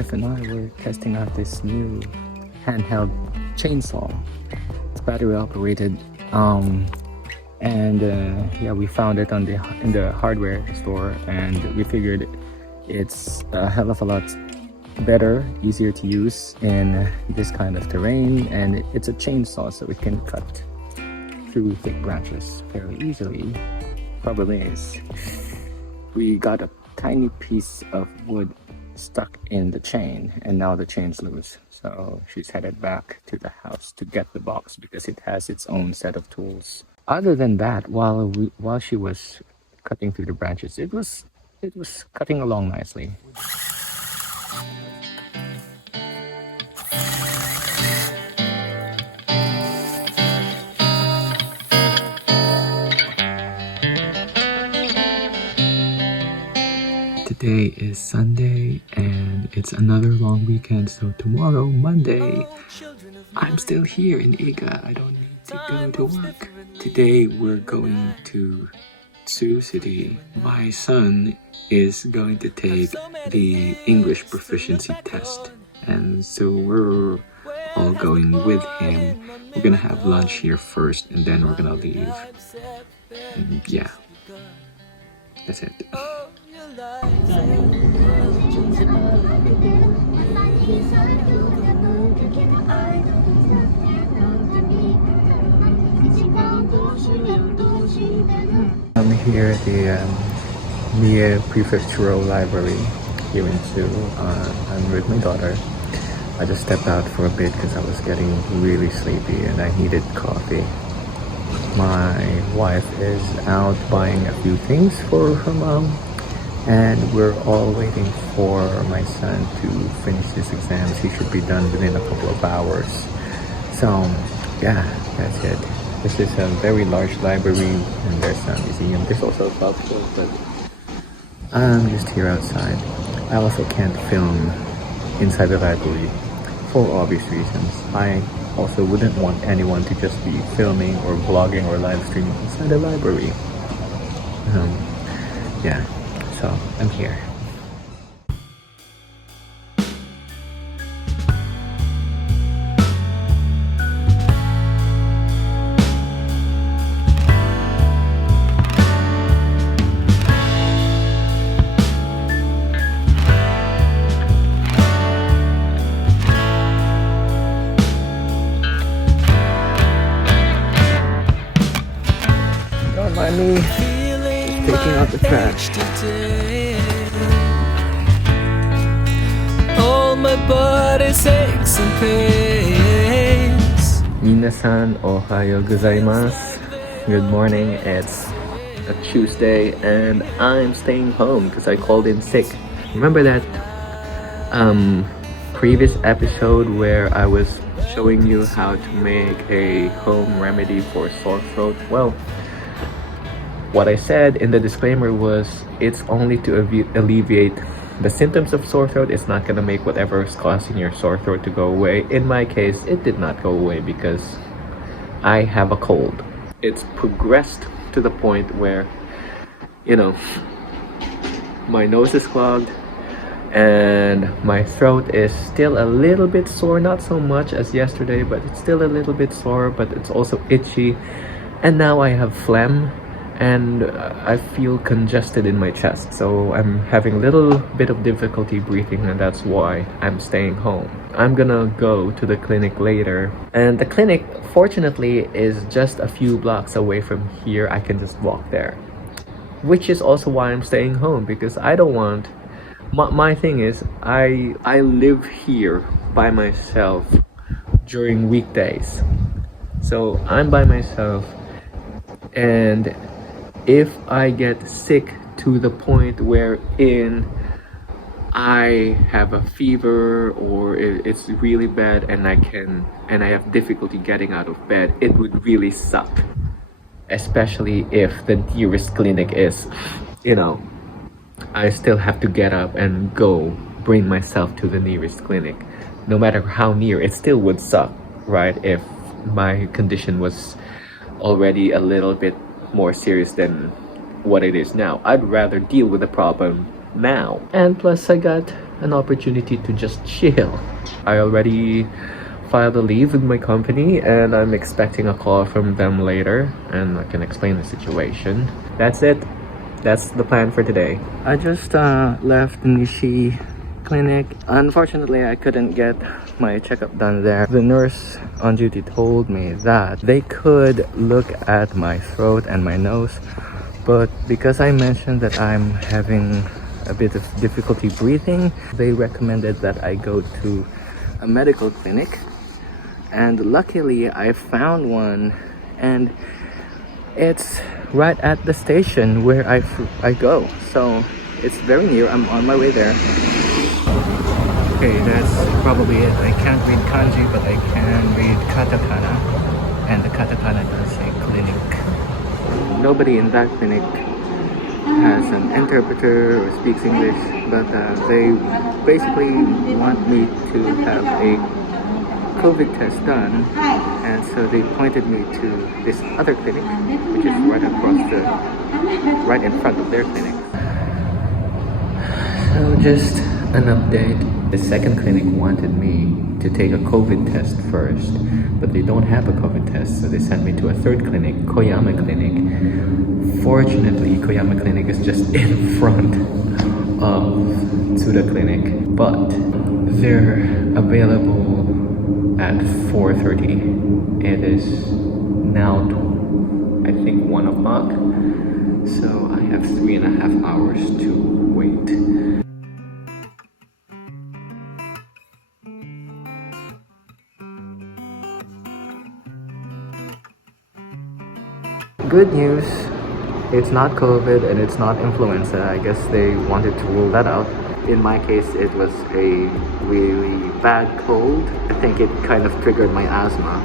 wife and I were testing out this new handheld chainsaw. It's battery operated. Yeah, we found it in the hardware store, and we figured it's a hell of a lot better, easier to use in this kind of terrain, and it's a chainsaw, so it can cut through thick branches fairly easily. Problem is, we got a tiny piece of wood stuck in the chain, and now the chain's loose, so she's headed back to the house to get the box because it has its own set of tools. Other than that, while she was cutting through the branches, it was cutting along nicely. Today is Sunday and it's another long weekend, so tomorrow, Monday, I'm still here in Iga. I don't need to go to work. Today we're going to Sioux City. My son is going to take the English proficiency test, and so we're all going with him. We're gonna have lunch here first and then we're gonna leave. And yeah, that's it. I'm here at the Mie Prefectural Library here in Sioux. I'm with my daughter. I just stepped out for a bit because I was getting really sleepy and I needed coffee. My wife is out buying a few things for her mom, and we're all waiting for my son to finish his exams. He should be done within a couple of hours. So yeah, that's it. This is a very large library and there's a museum. There's also a pub, but I'm just here outside. I also can't film inside the library for obvious reasons. I also wouldn't want anyone to just be filming or vlogging or live streaming inside the library. Yeah, so I'm here. Don't mind me taking out the trash. All my body's aches and pains. Minasan ohayo gozaimasu. Good morning. It's a Tuesday and I'm staying home because I called in sick. Remember that previous episode where I was showing you how to make a home remedy for sore throat? Well, what I said in the disclaimer was it's only to alleviate the symptoms of sore throat. It's not going to make whatever is causing your sore throat to go away. In my case, it did not go away because I have a cold. It's progressed to the point where, you know, my nose is clogged and my throat is still a little bit sore. Not so much as yesterday, but it's still a little bit sore, but it's also itchy. And now I have phlegm and I feel congested in my chest, so I'm having a little bit of difficulty breathing, and that's why I'm staying home. I'm gonna go to the clinic later, and the clinic fortunately is just a few blocks away from here. I can just walk there, which is also why I'm staying home, because I don't want my thing is I live here by myself during weekdays, so I'm by myself, and if I get sick to the point wherein I have a fever or it's really bad and I have difficulty getting out of bed, it would really suck. Especially if the nearest clinic is, you know, I still have to get up and go bring myself to the nearest clinic. No matter how near, it still would suck, right? If my condition was already a little bit more serious than what it is now. I'd rather deal with the problem now. And plus I got an opportunity to just chill. I already filed a leave with my company and I'm expecting a call from them later and I can explain the situation. That's it. That's the plan for today. I just left Nishi clinic. Unfortunately, I couldn't get my checkup done there. The nurse on duty told me that they could look at my throat and my nose, but because I mentioned that I'm having a bit of difficulty breathing, they recommended that I go to a medical clinic. And luckily, I found one, and it's right at the station where I go. So it's very near. I'm on my way there. Okay, that's probably it. I can't read kanji, but I can read katakana, and the katakana does say clinic. Nobody in that clinic has an interpreter or speaks English, but they basically want me to have a COVID test done, and so they pointed me to this other clinic, which is right in front of their clinic. So just an update. The second clinic wanted me to take a COVID test first, but they don't have a COVID test, so they sent me to a third clinic, Koyama Clinic. Fortunately, Koyama Clinic is just in front of Tsuda Clinic, but they're available at 4:30. It is now, I think, 1 o'clock, so I have 3.5 hours to wait. Good news, it's not COVID and it's not influenza. I guess they wanted to rule that out. In my case, it was a really bad cold. I think it kind of triggered my asthma.